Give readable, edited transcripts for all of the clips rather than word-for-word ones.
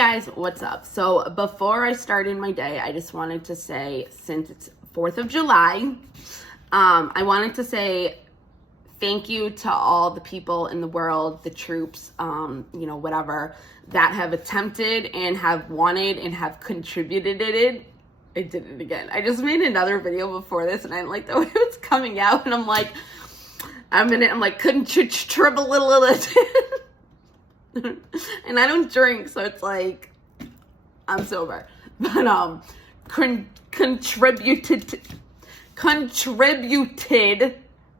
guys, what's up? So before I started my day, I just wanted to say, since it's 4th of July, I wanted to say thank you to all the people in the world, the troops, whatever, that have attempted and have wanted and have contributed it. I did it again. I just made another video before this and I didn't like the way it was coming out, and I'm like, couldn't triple little it. And I don't drink, so it's like, I'm sober. But contributed,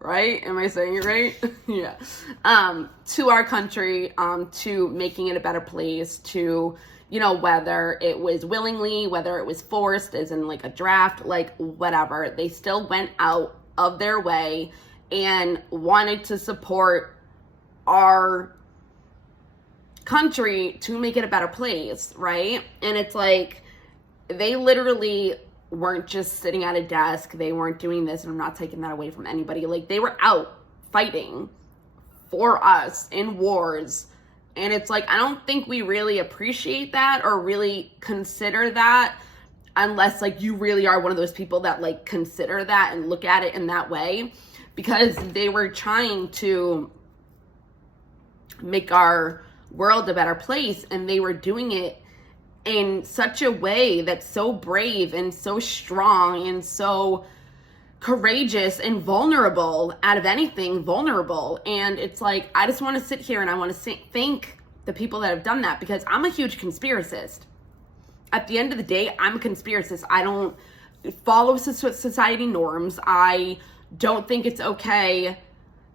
right? Am I saying it right? Yeah. To our country, to making it a better place, to, whether it was willingly, whether it was forced, as in like a draft, like whatever, they still went out of their way and wanted to support our country to make it a better place, right? And it's like, they literally weren't just sitting at a desk, they weren't doing this, and I'm not taking that away from anybody. Like, they were out fighting for us in wars, and it's like, I don't think we really appreciate that or really consider that, unless like you really are one of those people that like consider that and look at it in that way, because they were trying to make our world a better place, and they were doing it in such a way that's so brave and so strong and so courageous and vulnerable, out of anything vulnerable. And it's like, I just want to sit here and I want to thank the people that have done that, because I'm a huge conspiracist. At the end of the day, I'm a conspiracist. I don't follow society norms. I don't think it's okay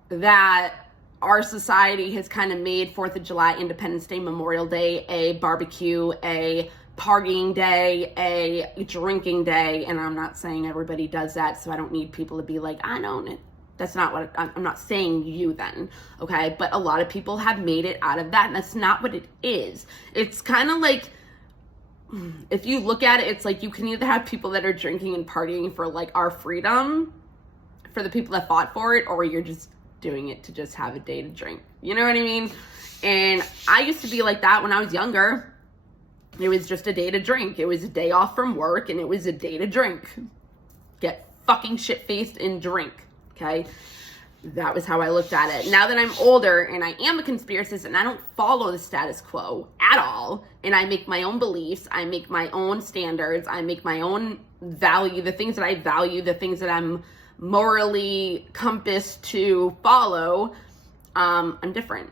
that our society has kind of made 4th of July, Independence Day, Memorial Day, a barbecue, a partying day, a drinking day. And I'm not saying everybody does that, so I don't need people to be like, I don't. That's not what I'm not saying you then, okay? But a lot of people have made it out of that, and that's not what it is. It's kind of like, if you look at it, it's like you can either have people that are drinking and partying for like our freedom, for the people that fought for it, or you're just doing it to just have a day to drink. You know what I mean? And I used to be like that when I was younger. It was just a day to drink. It was a day off from work, and it was a day to drink. Get fucking shit-faced and drink, okay? That was how I looked at it. Now that I'm older and I am a conspiracist and I don't follow the status quo at all, and I make my own beliefs, I make my own standards, I make my own value, the things that I value, the things that I'm morally compassed to follow, I'm different.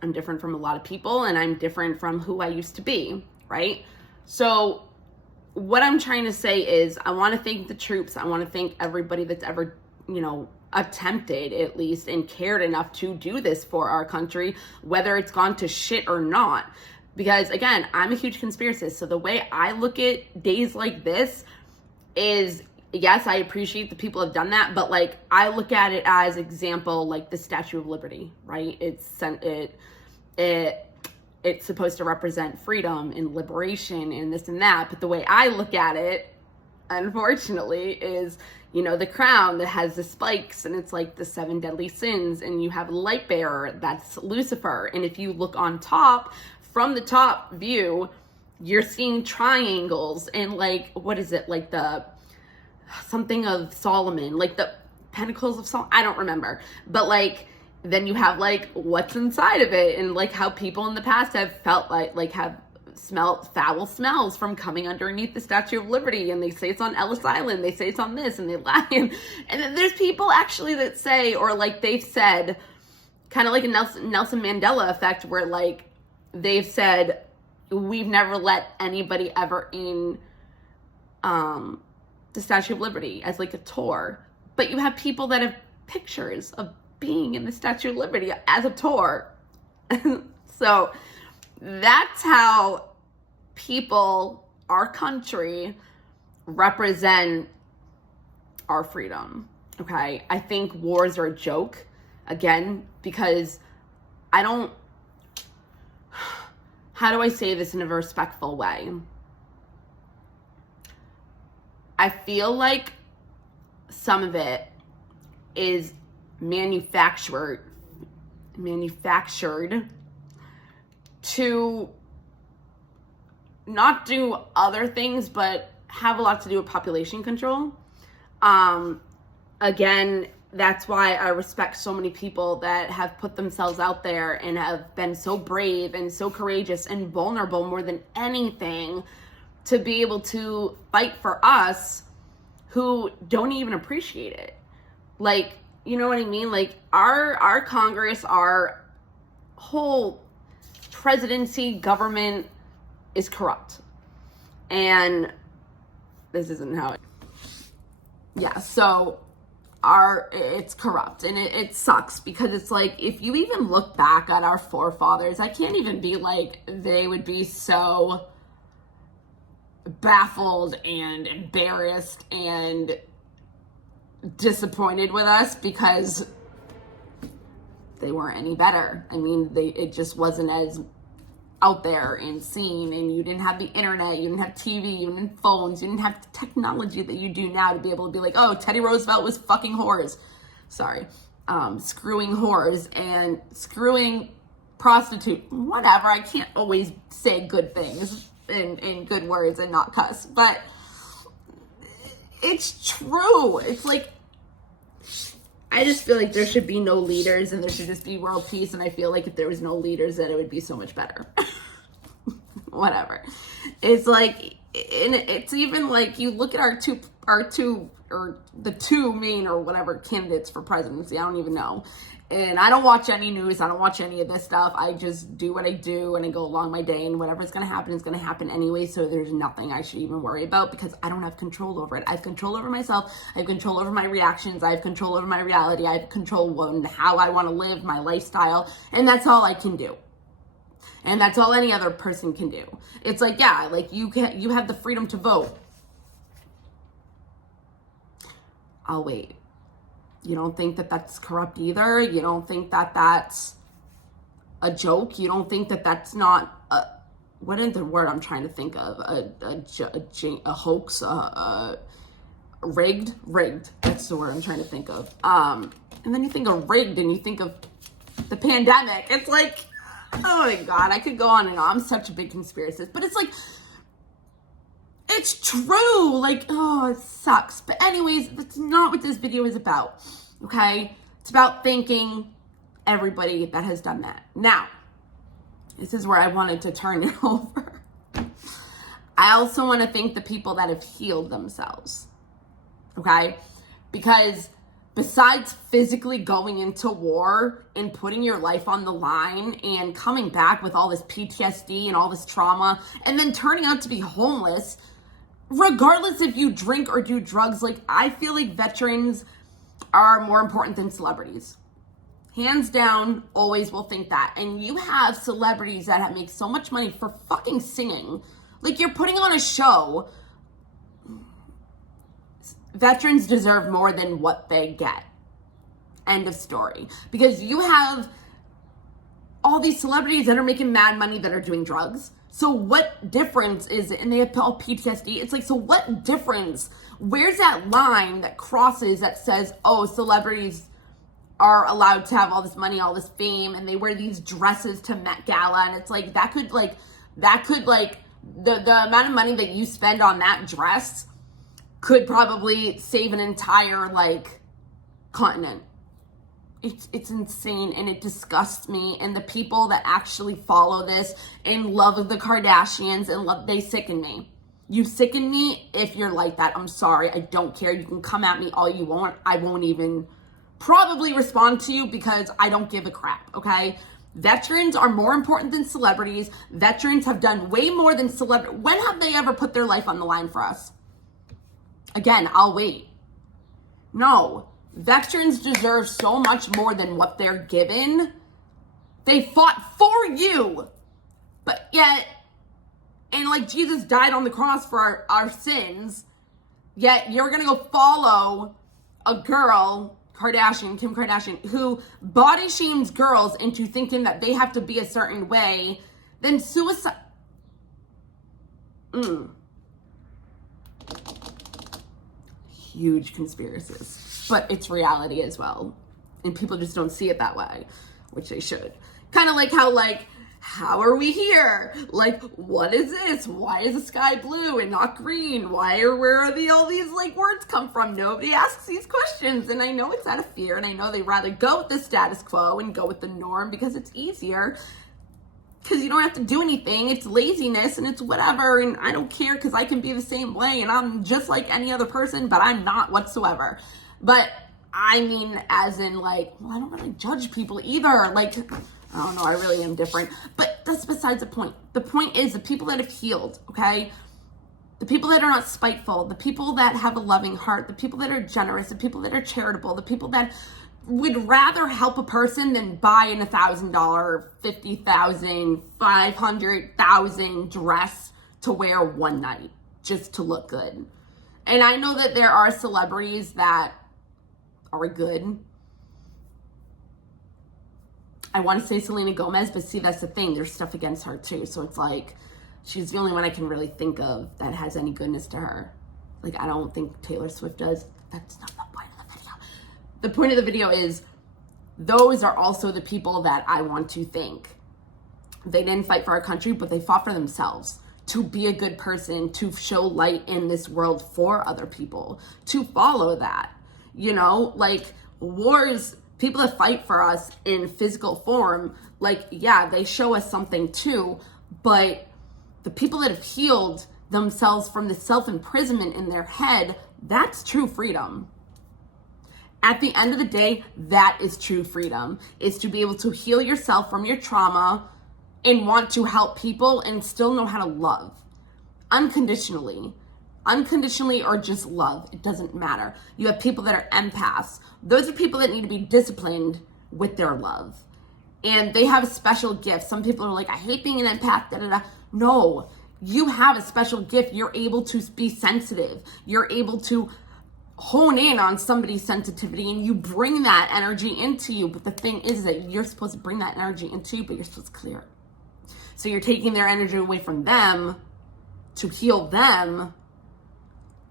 I'm different from a lot of people, and I'm different from who I used to be, right? So what I'm trying to say is, I want to thank the troops. I want to thank everybody that's ever, attempted at least and cared enough to do this for our country, whether it's gone to shit or not. Because again, I'm a huge conspiracist. So the way I look at days like this is, yes, I appreciate the people have done that, but like, I look at it as example, like the Statue of Liberty, right? It's supposed to represent freedom and liberation and this and that. But the way I look at it, unfortunately, is, the crown that has the spikes, and it's like the 7 deadly sins, and you have a light bearer, that's Lucifer. And if you look on top, from the top view, you're seeing triangles and like, what is it? Like something of Solomon, like the Pentacles of Solomon, I don't remember. But like, then you have like what's inside of it, and like how people in the past have felt like have smelled foul smells from coming underneath the Statue of Liberty, and they say it's on Ellis Island, they say it's on this, and they lie. And then there's people actually that say, or like they've said, kind of like a Nelson Mandela effect, where like they've said, we've never let anybody ever in the Statue of Liberty as like a tour. But you have people that have pictures of being in the Statue of Liberty as a tour. So that's how people, our country, represent our freedom, okay? I think wars are a joke, again, because how do I say this in a respectful way? I feel like some of it is manufactured to not do other things, but have a lot to do with population control. Again, that's why I respect so many people that have put themselves out there and have been so brave and so courageous and vulnerable more than anything to be able to fight for us who don't even appreciate it. Like, you know what I mean? Like, our Congress, our whole presidency, government is corrupt. And this isn't how it... Yeah, so it's corrupt, and it sucks, because it's like, if you even look back at our forefathers, I can't even be like, they would be so baffled and embarrassed and disappointed with us because they weren't any better. I mean, it just wasn't as out there and seen, and you didn't have the internet, you didn't have TV, you didn't have phones, you didn't have the technology that you do now to be able to be like, oh, Teddy Roosevelt was fucking whores. Sorry. Screwing whores and screwing prostitute, whatever. I can't always say good things in good words and not cuss, but it's true. It's like, I just feel like there should be no leaders and there should just be world peace. And I feel like if there was no leaders, then it would be so much better. Whatever. It's like, and it's even like, you look at our two, or the two main or whatever candidates for presidency. I don't even know. And I don't watch any news. I don't watch any of this stuff. I just do what I do and I go along my day, and whatever's going to happen is going to happen anyway. So there's nothing I should even worry about because I don't have control over it. I have control over myself. I have control over my reactions. I have control over my reality. I have control on how I want to live, my lifestyle. And that's all I can do. And that's all any other person can do. It's like, yeah, like you have the freedom to vote. I'll wait. You don't think that that's corrupt either? You don't think that that's a joke? You don't think that that's not a, what is the word I'm trying to think of? A hoax? Rigged? Rigged. That's the word I'm trying to think of. And then you think of rigged and you think of the pandemic. It's like, oh my God, I could go on and on. I'm such a big conspiracist. But it's like, it's true. Like, oh, it sucks. But anyways, that's not what this video is about. Okay? It's about thanking everybody that has done that. Now, this is where I wanted to turn it over. I also want to thank the people that have healed themselves. Okay? Because besides physically going into war and putting your life on the line and coming back with all this PTSD and all this trauma and then turning out to be homeless, regardless if you drink or do drugs, like, I feel like veterans are more important than celebrities. Hands down, always will think that. And you have celebrities that make so much money for fucking singing. Like, you're putting on a show. Veterans deserve more than what they get. End of story. Because you have all these celebrities that are making mad money that are doing drugs. So what difference is it? And they have all PTSD. It's like, so what difference? Where's that line that crosses that says, oh, celebrities are allowed to have all this money, all this fame, and they wear these dresses to Met Gala, and it's like, that could the amount of money that you spend on that dress could probably save an entire, like, continent. It's insane, and it disgusts me, and the people that actually follow this and love the Kardashians and they sicken me. You sicken me if you're like that. I'm sorry. I don't care. You can come at me all you want. I won't even probably respond to you because I don't give a crap, okay? Veterans are more important than celebrities. Veterans have done way more than celebrities. When have they ever put their life on the line for us? Again, I'll wait. No. Veterans deserve so much more than what they're given. They fought for you. But yet, and like Jesus died on the cross for our sins, yet you're going to go follow a girl, Kim Kardashian, who body shames girls into thinking that they have to be a certain way, then suicide. Huge conspiracies. But it's reality as well. And people just don't see it that way, which they should. Kind of like how, like, how are we here? Like, what is this? Why is the sky blue and not green? Where are all these like words come from? Nobody asks these questions. And I know it's out of fear, and I know they rather go with the status quo and go with the norm because it's easier, because you don't have to do anything. It's laziness and it's whatever, and I don't care because I can be the same way and I'm just like any other person, but I'm not whatsoever. But I mean, as in like, well, I don't really judge people either. Like, I don't know, I really am different. But that's besides the point. The point is the people that have healed, okay? The people that are not spiteful, the people that have a loving heart, the people that are generous, the people that are charitable, the people that would rather help a person than buy an $1,000, $50,000, $500,000 dress to wear one night just to look good. And I know that there are celebrities that are good. I want to say Selena Gomez, but see, that's the thing. There's stuff against her too. So it's like, she's the only one I can really think of that has any goodness to her. Like, I don't think Taylor Swift does. That's not the point of the video. The point of the video is, those are also the people that I want to thank. They didn't fight for our country, but they fought for themselves. To be a good person, to show light in this world for other people, to follow that. You know, like, wars, people that fight for us in physical form, like, yeah, they show us something too, but the people that have healed themselves from the self-imprisonment in their head, that's true freedom. At the end of the day, that is true freedom, is to be able to heal yourself from your trauma and want to help people and still know how to love unconditionally. Unconditionally or just love, it doesn't matter. You have people that are empaths. Those are people that need to be disciplined with their love. And they have a special gift. Some people are like, I hate being an empath, da da da. No, you have a special gift. You're able to be sensitive. You're able to hone in on somebody's sensitivity, and you bring that energy into you. But the thing is that you're supposed to bring that energy into you, but you're supposed to clear it. So you're taking their energy away from them to heal them,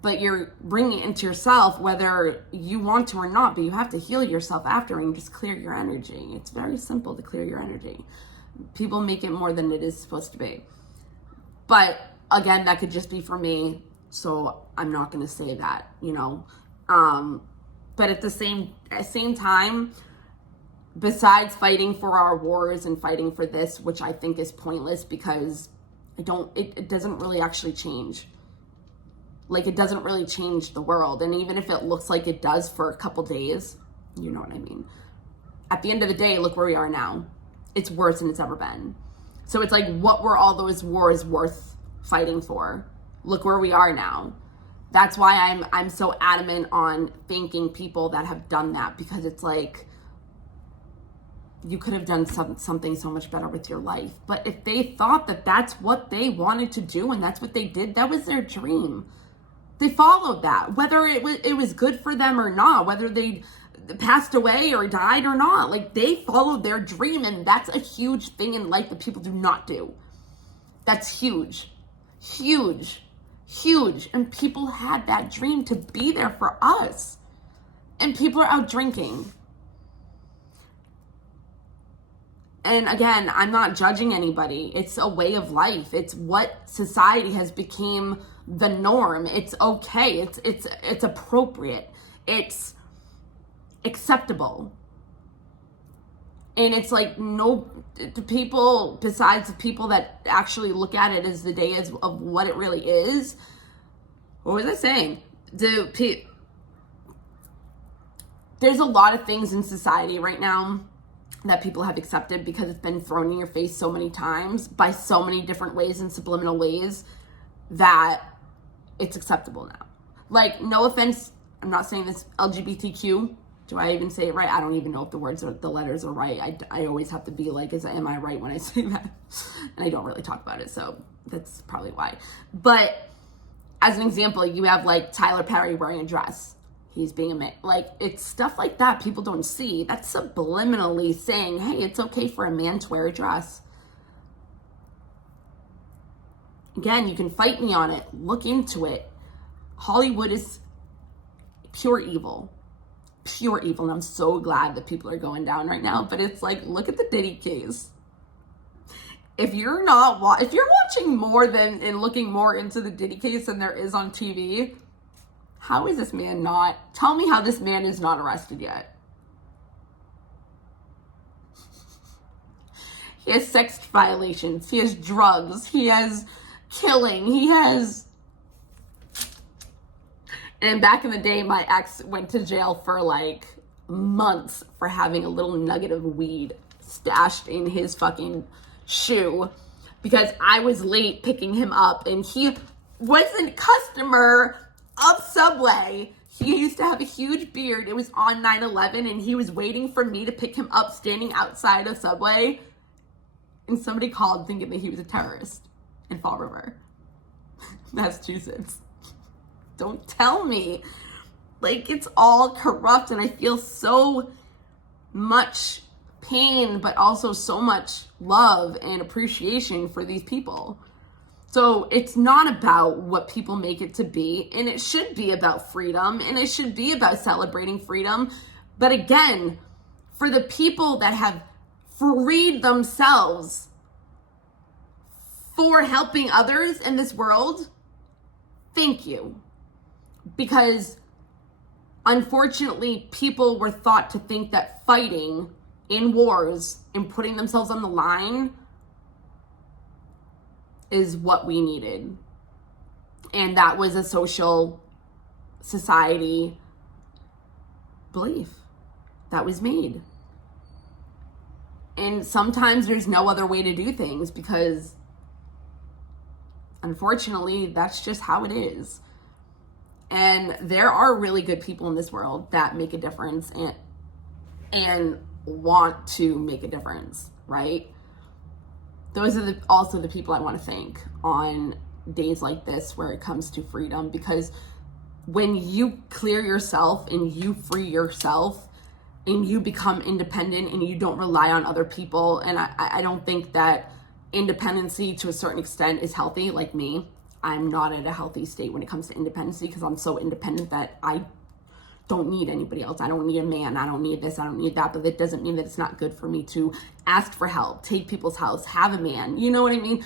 but you're bringing it into yourself, whether you want to or not, but you have to heal yourself after and just clear your energy. It's very simple to clear your energy. People make it more than it is supposed to be. But again, that could just be for me, so I'm not going to say that, you know. But at the same time, besides fighting for our wars and fighting for this, which I think is pointless because it doesn't really actually change. Like, it doesn't really change the world. And even if it looks like it does for a couple days, you know what I mean? At the end of the day, look where we are now. It's worse than it's ever been. So it's like, what were all those wars worth fighting for? Look where we are now. That's why I'm so adamant on thanking people that have done that, because it's like, you could have done something so much better with your life. But if they thought that that's what they wanted to do and that's what they did, that was their dream. They followed that, whether it was good for them or not, whether they passed away or died or not. Like, they followed their dream, and that's a huge thing in life that people do not do. That's huge, huge, huge. And people had that dream to be there for us, and people are out drinking. And again, I'm not judging anybody. It's a way of life. It's what society has become the norm. It's okay. It's appropriate. It's acceptable. And it's like, no, the people, besides the people that actually look at it as the day of what it really is, what was I saying? There's a lot of things in society right now that people have accepted because it's been thrown in your face so many times by so many different ways and subliminal ways that it's acceptable now. Like, no offense, I'm not saying this, LGBTQ. Do I even say it right? I don't even know if the letters are right. I always have to be like, am I right when I say that? And I don't really talk about it, so that's probably why. But as an example, you have like Tyler Perry wearing a dress. He's being a man. Like, it's stuff like that people don't see. That's subliminally saying, hey, it's okay for a man to wear a dress. Again, you can fight me on it. Look into it. Hollywood is pure evil. Pure evil. And I'm so glad that people are going down right now. But it's like, look at the Diddy case. if you're watching more than and looking more into the Diddy case than there is on TV, how is this man not? Tell me how this man is not arrested yet. He has sex violations. He has drugs. He has killing. He has... And back in the day, my ex went to jail for like months for having a little nugget of weed stashed in his fucking shoe because I was late picking him up and he wasn't customer of Subway. He used to have a huge beard. It was on 9/11 and he was waiting for me to pick him up standing outside of Subway. And somebody called thinking that he was a terrorist in Fall River, Massachusetts. Don't tell me. Like, it's all corrupt and I feel so much pain, but also so much love and appreciation for these people. So it's not about what people make it to be, and it should be about freedom, and it should be about celebrating freedom. But again, for the people that have freed themselves for helping others in this world, thank you. Because unfortunately, people were thought to think that fighting in wars and putting themselves on the line is what we needed. And that was a social society belief that was made. And sometimes there's no other way to do things because unfortunately, that's just how it is. And there are really good people in this world that make a difference and want to make a difference, right? Those are also the people I want to thank on days like this where it comes to freedom, because when you clear yourself and you free yourself and you become independent and you don't rely on other people, and I don't think that independency to a certain extent is healthy. Like me, I'm not at a healthy state when it comes to independency because I'm so independent that I don't need anybody else. I don't need a man. I don't need this. I don't need that. But that doesn't mean that it's not good for me to ask for help, take people's house, have a man. You know what I mean?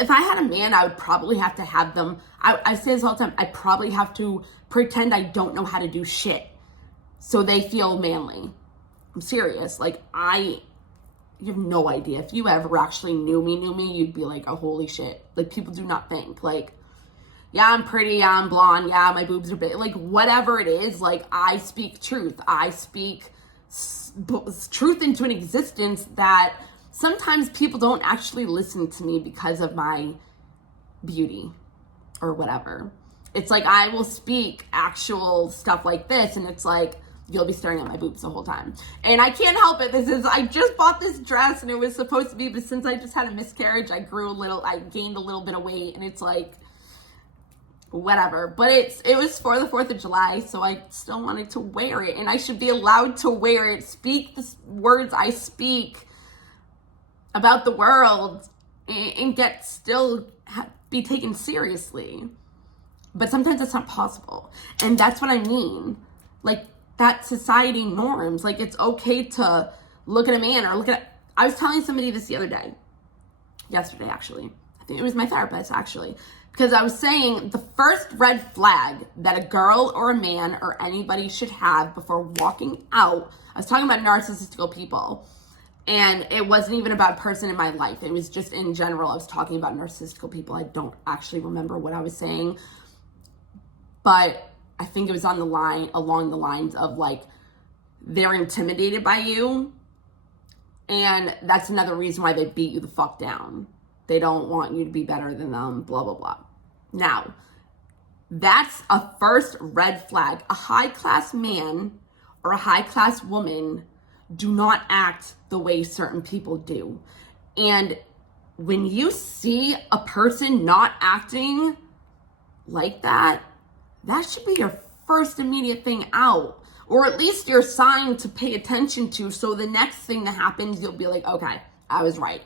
If I had a man, I would probably have to have them. I say this all the time. I probably have to pretend I don't know how to do shit so they feel manly. I'm serious. Like, you have no idea. If you ever actually knew me, you'd be like, oh, holy shit. Like, people do not think, like, yeah, I'm pretty, yeah, I'm blonde, yeah, my boobs are big. Like, whatever it is, like, I speak truth. I speak truth into an existence that sometimes people don't actually listen to me because of my beauty or whatever. It's like, I will speak actual stuff like this, and it's like, you'll be staring at my boobs the whole time. And I can't help it. I just bought this dress and it was supposed to be, but since I just had a miscarriage, I gained a little bit of weight, and it's like, whatever. But it was for the 4th of July, so I still wanted to wear it, and I should be allowed to wear it, speak the words I speak about the world, and be taken seriously. But sometimes it's not possible. And that's what I mean. Like, that society norms, like, it's okay to look at a man or I was telling somebody this yesterday actually, I think it was my therapist actually, because I was saying the first red flag that a girl or a man or anybody should have before walking out, I was talking about narcissistical people, and it wasn't even about a person in my life, it was just in general. I was talking about narcissistical people. I don't actually remember what I was saying, but I think it was along the lines of, like, they're intimidated by you, and that's another reason why they beat you the fuck down. They don't want you to be better than them, blah, blah, blah. Now, that's a first red flag. A high-class man or a high-class woman do not act the way certain people do. And when you see a person not acting like that, that should be your first immediate thing out, or at least your sign to pay attention to, so the next thing that happens, you'll be like, okay, I was right.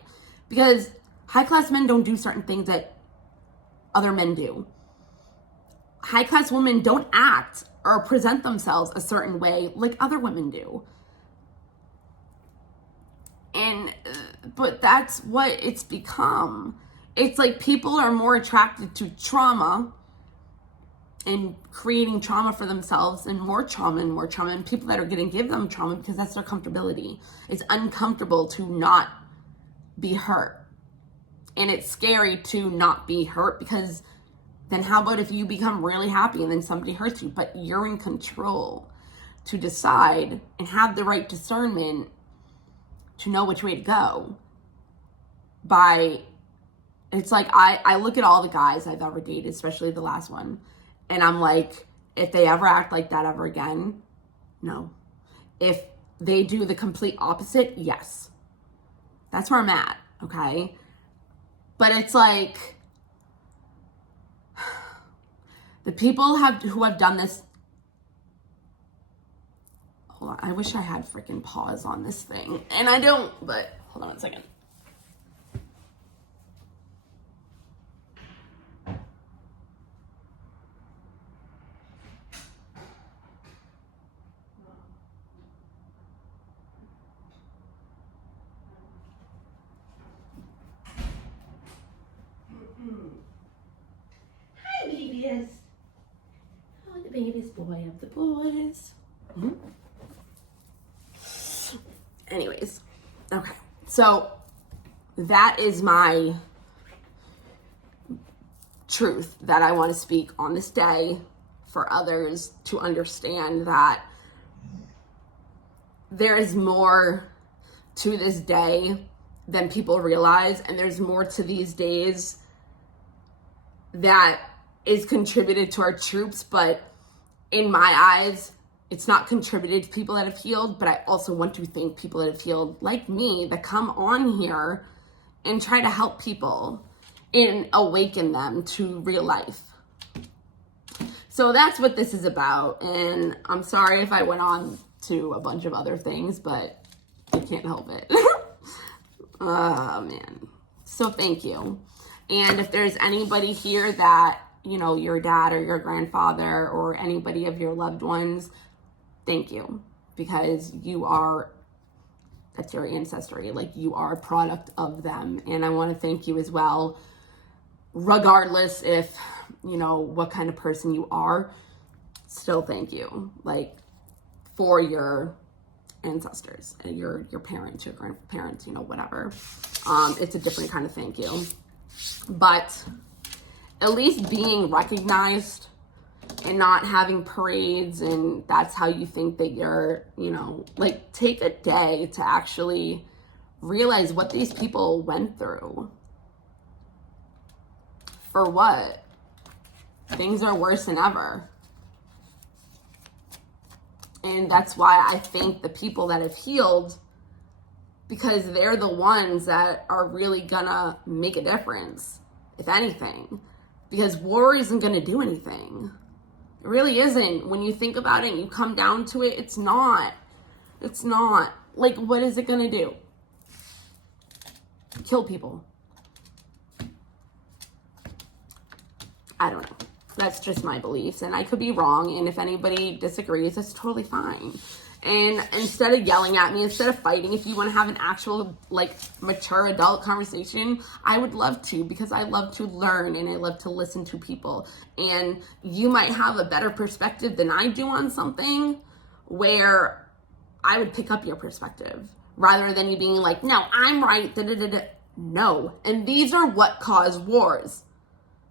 Because high-class men don't do certain things that other men do. High-class women don't act or present themselves a certain way like other women do. And But that's what it's become. It's like people are more attracted to trauma and creating trauma for themselves, and more trauma and more trauma, and people that are going to give them trauma because that's their comfortability. It's uncomfortable to not be hurt. And it's scary to not be hurt, because then how about if you become really happy and then somebody hurts you? But you're in control to decide and have the right discernment to know which way to go. It's like I look at all the guys I've ever dated, especially the last one, and I'm like, if they ever act like that ever again, no. If they do the complete opposite, yes. That's where I'm at, okay? But it's like, the people who have done this, hold on, I wish I had freaking pause on this thing, and I don't, but hold on a second. Hi, babies. Oh, the baby's boy of the boys. Mm-hmm. Anyways, okay. So that is my truth that I want to speak on this day for others to understand that there is more to this day than people realize, and there's more to these days that is contributed to our troops, but in my eyes, it's not contributed to people that have healed. But I also want to thank people that have healed, like me, that come on here and try to help people and awaken them to real life. So that's what this is about. And I'm sorry if I went on to a bunch of other things, but I can't help it. Oh, man. So thank you. And if there's anybody here that, you know, your dad or your grandfather or anybody of your loved ones, thank you, because that's your ancestry. Like, you are a product of them. And I want to thank you as well, regardless if, you know, what kind of person you are, still thank you, like, for your ancestors and your parents, your grandparents, you know, whatever. It's a different kind of thank you. But at least being recognized and not having parades, and that's how you think that you're, you know, like, take a day to actually realize what these people went through. For what? Things are worse than ever. And that's why I thank the people that have healed, because they're the ones that are really gonna make a difference, if anything. Because war isn't gonna do anything. It really isn't. When you think about it and you come down to it, it's not. It's not. Like, what is it gonna do? Kill people. I don't know. That's just my beliefs, and I could be wrong, and if anybody disagrees, that's totally fine. And instead of yelling at me, instead of fighting, if you want to have an actual, like, mature adult conversation, I would love to, because I love to learn and I love to listen to people. And you might have a better perspective than I do on something, where I would pick up your perspective rather than you being like, no, I'm right. Da-da-da-da. No. And these are what cause wars.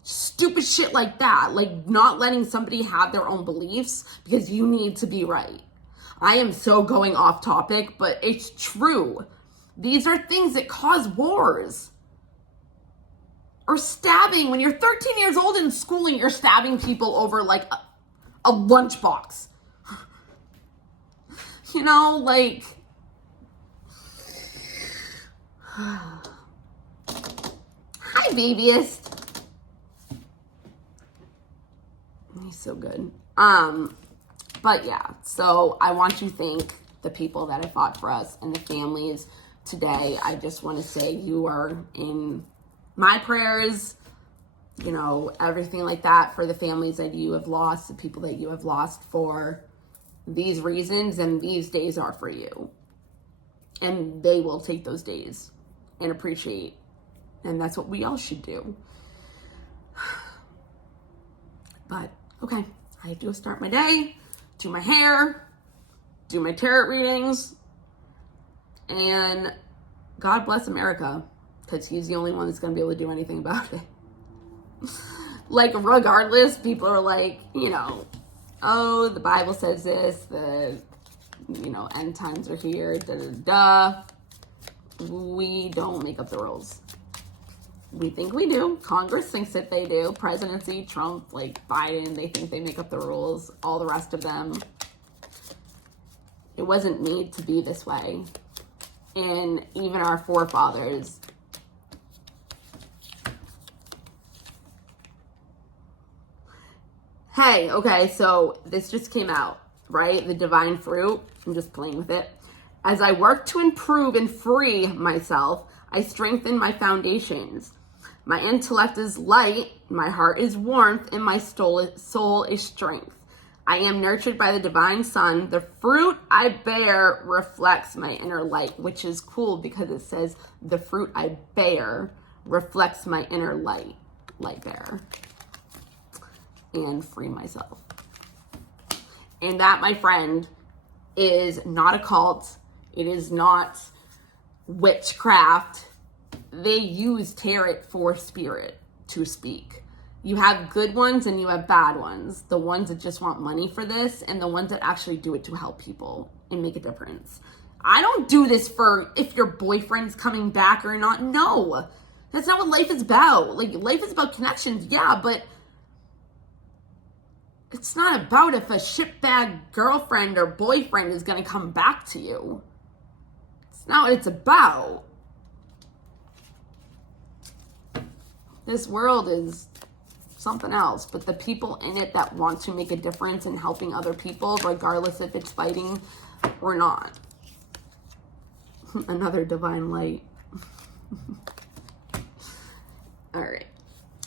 Stupid shit like that, like not letting somebody have their own beliefs because you need to be right. I am so going off topic, but it's true. These are things that cause wars. Or stabbing. When you're 13 years old in school and you're stabbing people over like a lunchbox. You know, like... Hi, babyist. He's so good. But yeah, so I want to thank the people that have fought for us and the families today. I just want to say you are in my prayers, you know, everything like that, for the families that you have lost, the people that you have lost for these reasons, and these days are for you. And they will take those days and appreciate. And that's what we all should do. But, okay, I have to go start my day, do my hair, do my tarot readings, and God bless America, because he's the only one that's going to be able to do anything about it. Like, regardless, people are like, you know, oh, the Bible says this, the, you know, end times are here, da-da-da. We don't make up the rules. We think we do. Congress thinks that they do. Presidency, Trump, like Biden, they think they make up the rules. All the rest of them. It wasn't made to be this way. And even our forefathers. Hey, okay, so this just came out, right? The divine fruit. I'm just playing with it. As I work to improve and free myself, I strengthen my foundations. My intellect is light, my heart is warmth, and my soul is strength. I am nurtured by the divine sun. The fruit I bear reflects my inner light, which is cool because it says the fruit I bear reflects my inner light bearer. And free myself. And that, my friend, is not a cult. It is not witchcraft. They use tarot for spirit to speak. You have good ones and you have bad ones. The ones that just want money for this, and the ones that actually do it to help people and make a difference. I don't do this for if your boyfriend's coming back or not. No, that's not what life is about. Like, life is about connections, yeah, but it's not about if a shitbag girlfriend or boyfriend is going to come back to you. It's not what it's about. This world is something else, but the people in it that want to make a difference in helping other people, regardless if it's fighting or not. Another divine light. All right.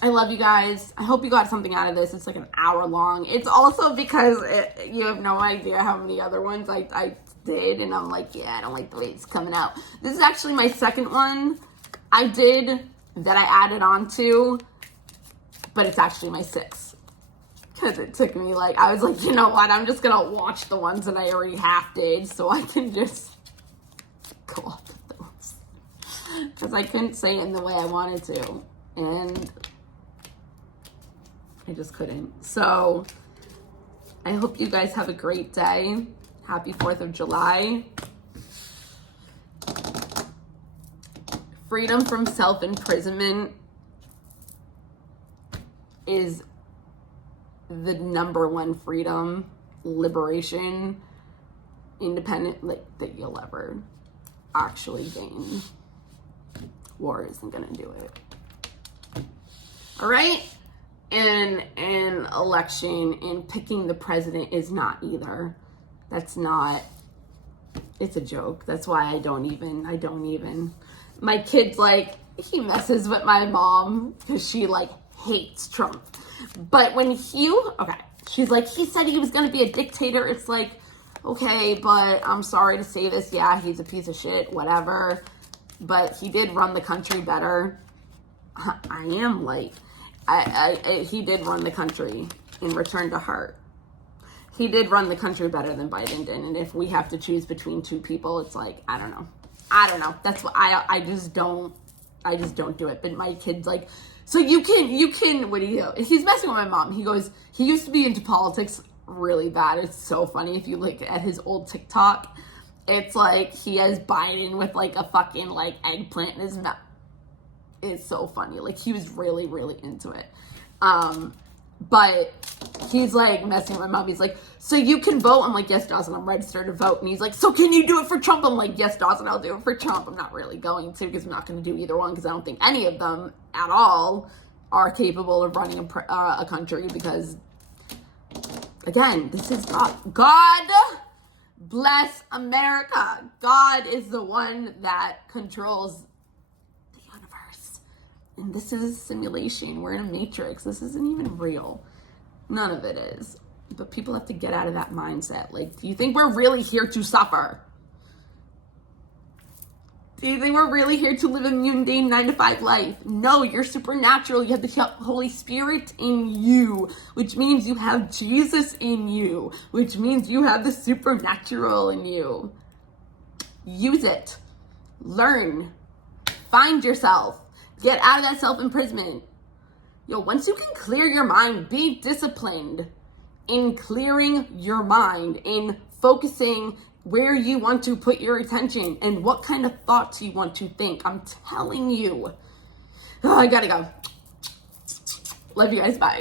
I love you guys. I hope you got something out of this. It's like an hour long. It's also because you have no idea how many other ones I did, and I'm like, yeah, I don't like the way it's coming out. This is actually my second one I did that I added on to, but it's actually my sixth. Because it took me like, I was like, you know what, I'm just going to watch the ones that I already half did so I can just go off of those. Because I couldn't say it in the way I wanted to. And I just couldn't. So I hope you guys have a great day. Happy 4th of July. Freedom from self-imprisonment is the number one freedom, liberation, independent, like, that you'll ever actually gain. War isn't gonna do it. All right? And an election and picking the president is not either. That's not, it's a joke. That's why I don't even. My kid's like, he messes with my mom because she like hates Trump. But when she's like, he said he was going to be a dictator. It's like, okay, but I'm sorry to say this. Yeah, he's a piece of shit, whatever. But he did run the country better. I am like, he did run the country in return to heart. He did run the country better than Biden did. And if we have to choose between two people, it's like, I don't know. That's what I just don't do it. But my kid's like, so you can, what do you do? He's messing with my mom. He goes, he used to be into politics really bad. It's so funny. If you look at his old TikTok, it's like he has Biden with like a fucking like eggplant in his mouth. It's so funny. Like, he was really, really into it. But he's like messing with my mom. He's like, so you can vote? I'm like, yes, Dawson, I'm registered to vote. And he's like, so can you do it for Trump? I'm like, yes, Dawson, I'll do it for Trump. I'm not really going to, because I'm not going to do either one, because I don't think any of them at all are capable of running a country, because, again, this is God. God bless America. God is the one that controls the universe. And this is a simulation. We're in a matrix. This isn't even real. None of it is. But people have to get out of that mindset. Like, do you think we're really here to suffer? Do you think we're really here to live a mundane 9-to-5 life? No, you're supernatural. You have the Holy Spirit in you, which means you have Jesus in you, which means you have the supernatural in you. Use it. Learn. Find yourself. Get out of that self-imprisonment. Once you can clear your mind, be disciplined in clearing your mind, in focusing where you want to put your attention and what kind of thoughts you want to think. I'm telling you. Oh, I gotta go. Love you guys. Bye.